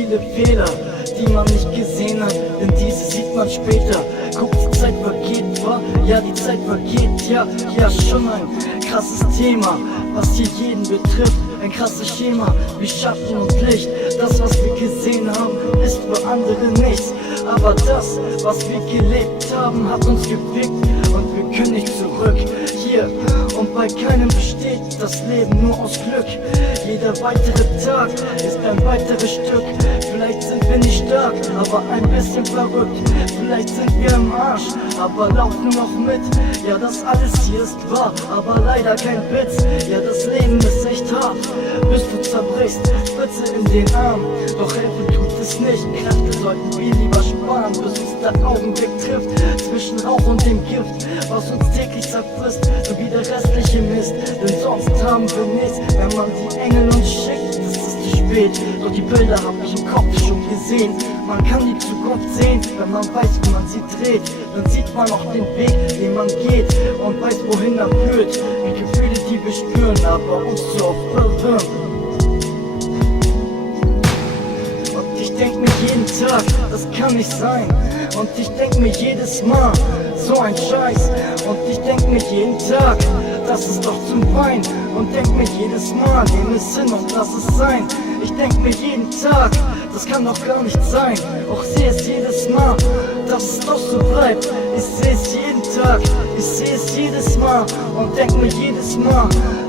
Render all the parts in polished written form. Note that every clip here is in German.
viele Fehler, die man nicht gesehen hat, denn diese sieht man später. Guck, die Zeit vergeht, wa? Ja, die Zeit vergeht, ja, schon ein krasses Thema, was hier jeden betrifft. Ein krasses Schema, wie Schatten und Licht. Das, was wir gesehen haben, ist für andere nichts. Aber das, was wir gelebt haben, hat uns gepickt und wir können nicht zurück. Hier und bei keinem besteht das Leben nur aus Glück. Jeder weitere Tag ist ein weiteres Stück. Vielleicht sind wir nicht stark, aber ein bisschen verrückt. Vielleicht sind wir im Arsch, aber laufen noch mit. Ja, das alles hier ist wahr, aber leider kein Witz. Ja, das Leben ist echt hart, bis du zerbrichst, Spitze in den Arm. Doch helfen tut es nicht, Kräfte sollten wir lieber sparen, bis uns der Augenblick trifft. Zwischen Rauch und dem Gift, was uns täglich zerfrisst, so wie der restliche Mist. Denn sonst haben wir nichts, wenn man die Engel uns schickt. Es ist zu spät, doch die Bilder hab ich im Kopf schon gesehen. Man kann die Zukunft sehen, wenn man weiß, wie man sie dreht. Dann sieht man auch den Weg, den man geht und weiß, wohin er führt. Die Gefühle, die wir spüren, aber uns so oft verwirren. Und ich denk mir jeden Tag, das kann nicht sein. Und ich denk mir jedes Mal, so ein Scheiß. Und ich denk mir jeden Tag, das ist doch zum Wein. Und denk mir jedes Mal, nehm es hin und lass es sein. Ich denk mir jeden Tag, das kann doch gar nicht sein. Auch seh es jedes Mal, dass es doch so bleibt. Ich seh es jeden Tag, ich seh es jedes Mal. Und denk mir jedes Mal,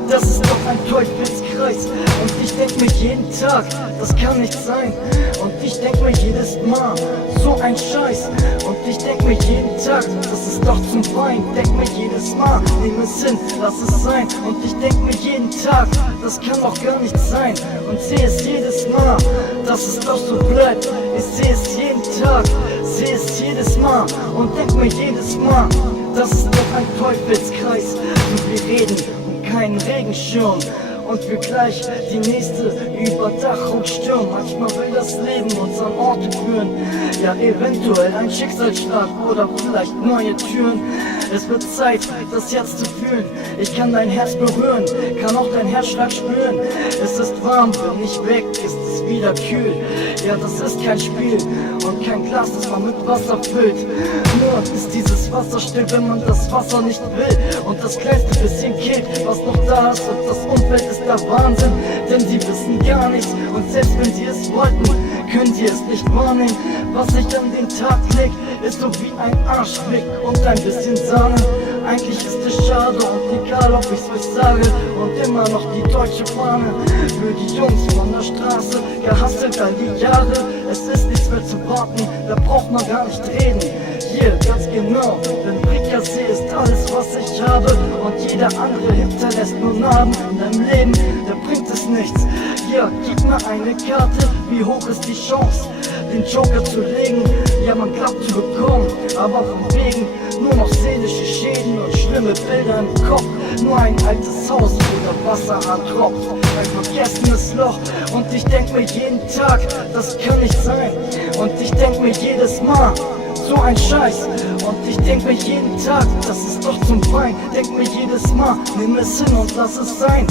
das ist doch ein Teufelskreis. Und ich denk mir jeden Tag, das kann nicht sein. Und ich denk mir jedes Mal, so ein Scheiß. Und ich denk mir jeden Tag, das ist doch zum Wein. Denk mir jedes Mal, nehm es hin, lass es sein. Und ich denk mir jeden Tag, das kann doch gar nicht sein. Und seh es jedes Mal, dass es doch so bleibt. Ich seh es jeden Tag, seh es jedes Mal. Und denk mir jedes Mal, das ist doch ein Teufelskreis. Und wir reden um keinen Regenschirm. Und wir gleich die nächste Überdachung stürmen. Manchmal will das Leben uns an Orte führen. Ja, eventuell ein Schicksalsschlag oder vielleicht neue Türen. Es wird Zeit, das Herz zu fühlen. Ich kann dein Herz berühren, kann auch dein Herzschlag spüren. Es ist warm, bin ich weg, ist es wieder kühl. Ja, das ist kein Spiel und kein Glas, das man mit Wasser füllt. Nur ist dieses Wasser still, wenn man das Wasser nicht will. Und das kleinste bisschen killt, was noch da ist. Und das Umfeld ist der Wahnsinn, denn sie wissen gar nichts. Und selbst wenn sie es wollten, können sie es nicht wahrnehmen. Was ich an den Tag leg, ist so wie ein Arschfick und ein bisschen Sahne. Eigentlich ist es schade und egal, ob ich's euch sage. Und immer noch die deutsche Fahne für die Jungs von der Straße, gehasselt all die Jahre. Es ist nichts mehr zu warten, da braucht man gar nicht reden. Hier, ganz genau, denn Frikassee ist alles, was ich habe. Und jeder andere hinterlässt nur Narben in deinem Leben, da bringt es nichts. Hier, gib mir eine Karte, wie hoch ist die Chance, den Joker zu legen? Ja, man glaubt zu bekommen, aber von wegen nur noch seelische Schäden und schlimme Bilder im Kopf. Nur ein altes Haus, wo der Wasserhahn tropft, ein vergessenes Loch. Und ich denk mir jeden Tag, das kann nicht sein. Und ich denk mir jedes Mal, so ein Scheiß. Und ich denk mir jeden Tag, das ist doch zum Wein. Denk mir jedes Mal, nimm es hin und lass es sein.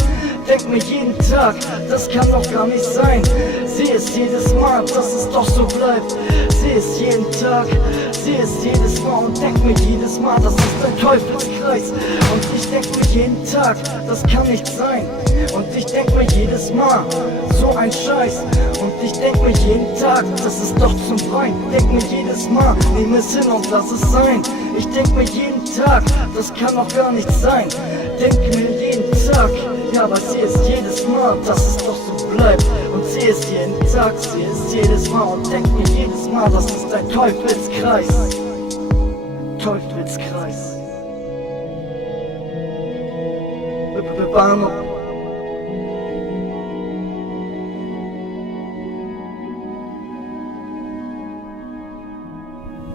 Denk mir jeden Tag, das kann doch gar nicht sein. Seh es jedes Mal, dass es doch so bleibt. Seh es jeden Tag, seh es jedes Mal und denk mir jedes Mal, das ist ein Teufelskreis. Und ich denk mir jeden Tag, das kann nicht sein. Und ich denk mir jedes Mal, so ein Scheiß. Und ich denk mir jeden Tag, das ist doch zum Wein. Denk mir jedes Mal, nimm es hin und lass es sein. Ich denk mir jeden Tag, das kann doch gar nicht sein. Denk mir jeden Tag, ja, aber seh es jedes Mal, dass es doch so bleibt. Und seh es jeden Tag, seh es jedes Mal und denk mir jedes Mal, das ist ein Teufelskreis. Teufelskreis. Bewarnung.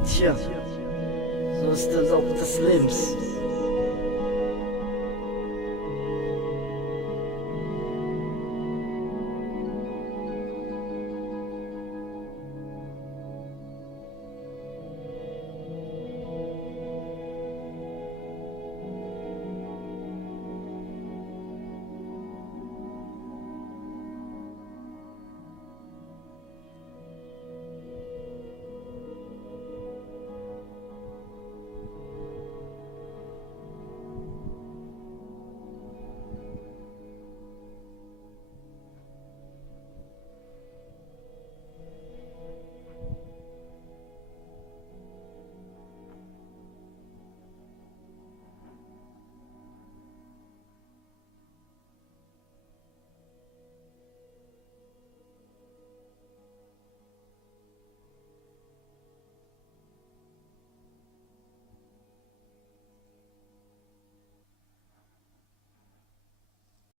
Tja, so ist der Lauf des Lebens.